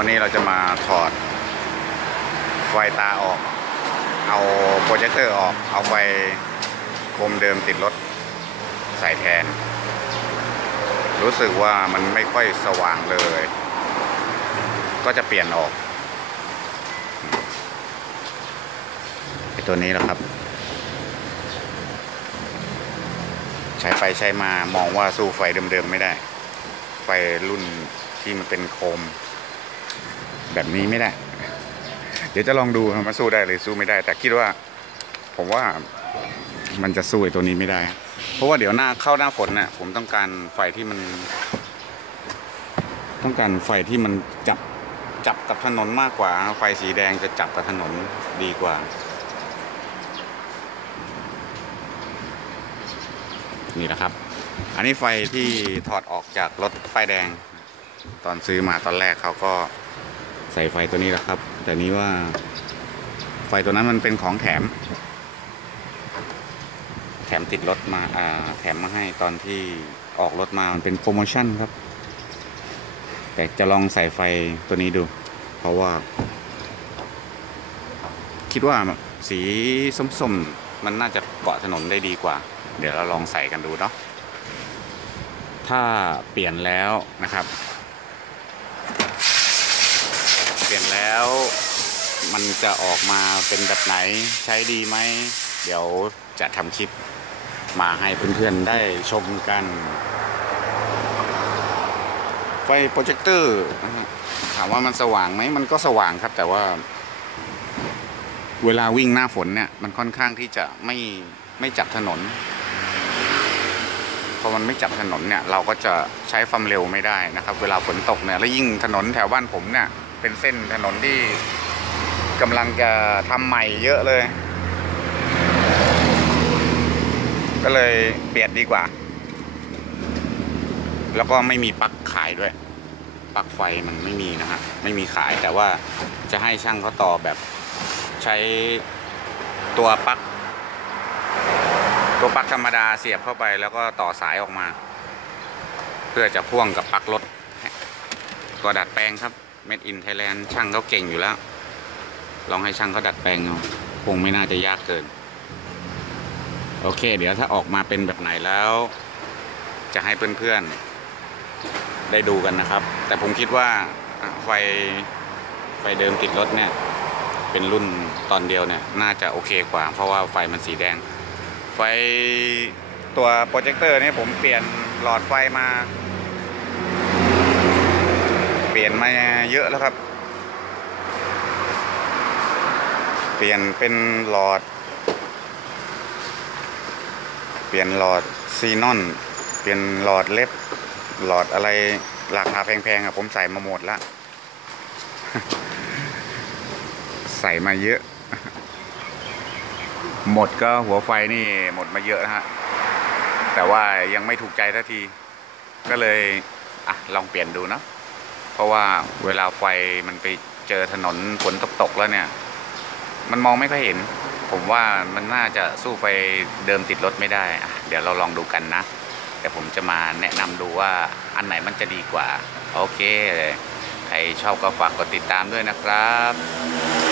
วันนี้เราจะมาถอดไฟตาออก เอาโปรเจคเตอร์ออก เอาไฟโคมเดิมติดรถใส่แทน รู้สึกว่ามันไม่ค่อยสว่างเลย ก็จะเปลี่ยนออกไอตัวนี้แหละครับ ใช้ไปใช้มามองว่าสู้ไฟเดิมๆไม่ได้ ไฟรุ่นที่มันเป็นโคม แบบนี้ไม่ได้ เดี๋ยวจะลองดูครับว่าสู้ได้หรือสู้ไม่ได้ แต่คิดว่า ผมว่ามันจะสู้ไอ้ตัวนี้ไม่ได้ เพราะว่าเดี๋ยวหน้าเข้าหน้าฝนน่ะผมต้องการไฟที่มัน ต้องการไฟที่มันจับจับกับถนนมากกว่า ไฟสีแดงจะจับกับถนนดีกว่า นี่แหละครับ อันนี้ไฟที่ถอดออกจากรถไฟแดง ตอนซื้อมาตอนแรกเขาก็ ใส่ไฟตัวนี้แหละครับ แต่นี้ว่าไฟตัวนั้นมันเป็นของแถม แถมติดรถมาอ่าแถมมาให้ตอนที่ออกรถมามันเป็นโปรโมชั่นครับ แต่จะลองใส่ไฟตัวนี้ดู เพราะว่า คิดว่าสีส้มๆมันน่าจะเกาะถนนได้ดีกว่า เดี๋ยวเราลองใส่กันดูเนาะถ้าเปลี่ยนแล้วนะครับ เปลี่ยนแล้ว มันจะออกมาเป็นแบบไหนใช้ดีไหม เดี๋ยวจะทำคลิปมาให้เพื่อนๆได้ชมกัน ไฟโปรเจคเตอร์ถามว่ามันสว่างไหมมันก็สว่างครับ แต่ว่า เวลาวิ่งหน้าฝนเนี่ย มันค่อนข้างที่จะไม่ไม่จับถนนพอมันไม่จับถนนเนี่ยเราก็จะใช้ความเร็วไม่ได้นะครับ เวลาฝนตกเนี่ยแล้วยิ่งถนนแถวบ้านผมเนี่ย เป็นเส้นถนนที่กำลังจะทำใหม่เยอะเลย ก็เลยเปลี่ยนดีกว่า แล้วก็ไม่มีปลั๊กขายด้วยปลั๊กไฟมันไม่มีนะฮะไม่มีขายแต่ว่าจะให้ช่างเขาต่อแบบใช้ตัวปลั๊กตัวปลั๊กธรรมดาเสียบเข้าไปแล้วก็ต่อสายออกมา เพื่อจะพ่วงกับปลั๊กรถตัวดัดแปลงครับ Made in Thailand ช่างเขาเก่งอยู่แล้ว ลองให้ช่างเขาดัดแปลงเอาคงไม่น่าจะยากเกิน โอเค เดี๋ยวถ้าออกมาเป็นแบบไหนแล้ว จะให้เพื่อนๆ ได้ดูกันนะครับ แต่ผมคิดว่าไฟไฟเดิมติดรถเนี่ย เป็นรุ่นตอนเดียวเนี่ย น่าจะโอเคกว่า เพราะว่าไฟมันสีแดง ไฟตัวโปรเจคเตอร์นี่ผมเปลี่ยนหลอดไฟมา เปลี่ยนมาเยอะแล้วครับ เปลี่ยนเป็นหลอด เปลี่ยนหลอดซีนอน เปลี่ยนหลอดเล็บ หลอดอะไรราคาแพงๆอะผมใส่มาหมดละใส่มาเยอะ หมดก็หัวไฟนี่หมดมาเยอะนะฮะ แต่ว่ายังไม่ถูกใจทันที ก็เลยอะลองเปลี่ยนดูเนอะ เพราะว่าเวลาไฟมันไปเจอถนนฝนตกตกแล้วเนี่ย มันมองไม่ค่อยเห็น ผมว่ามันน่าจะสู้ไฟเดิมติดรถไม่ได้อะเดี๋ยวเราลองดูกันนะเดี๋ยวผมจะมาแนะนำดูว่าอันไหนมันจะดีกว่า โอเค ใครชอบก็ฝากกดติดตามด้วยนะครับ